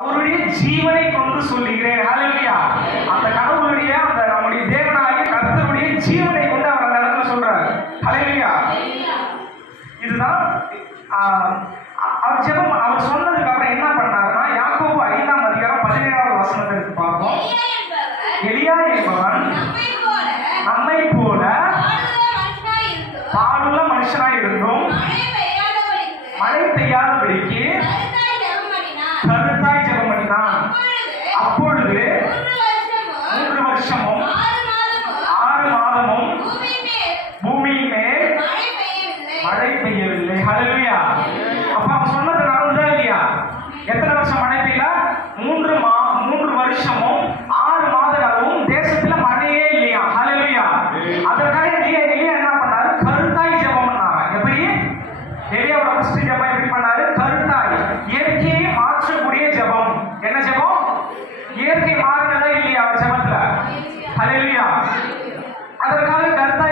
அவருடைய ஜீவனை கொண்டு சொல்லுகிறேன். ஹல்லேலூயா. அந்த கடவுளுடைய அந்த நம்முடைய தேவனாகிய கர்த்தருடைய ஜீவனை கொண்டு அவர் அந்த இடத்துல சொல்றாரு. ஹல்லேலூயா. இதுதான் அவர் ஜெபம் அவர் சொன்னதுக்கு அப்புறம் என்ன பண்ணாருன்னா, யாக்கோபு 5ஆம் அதிகாரம் 17வது வசனத்திற்கு பார்ப்போம். எலியா என்பவன் நம்மை போல பாடுள்ள மனுஷனாய் இருந்தும் மழை பெய்யாதபடிக்கு கருத்தாய் ஜெபம் பண்ணினான். அப்பொழுது 3 வருஷமும் 6 மாதமும் பூமியின் மேல் மழை பெய்யவில்லை. ஹல்லேலூயா. அப்ப அவன் சொன்னது நடந்ததா இல்லையா? எத்தனை வருஷம் மழை பெய்யல? 3 வருஷமும் 6 மாதங்களும் தேசத்துல மழையே இல்லையா? ஹல்லேலூயா. அதற்காக எலியா என்ன பண்ணாரு? கருத்தாய் ஜெபம் பண்ணாரு. எப்படி? எலியாவோட ஃபர்ஸ்ட் ஜெபம் எப்படி பண்ணாரு? கருத்தாய், இயற்கையை மாற்றக்கூடிய ஜெபம். என்ன ஜெபம்? இயற்கை மாறினதா இல்லையா அவர் ஜெபத்துல? ஹல்லேலூயா. அதற்காக கருத்தாய்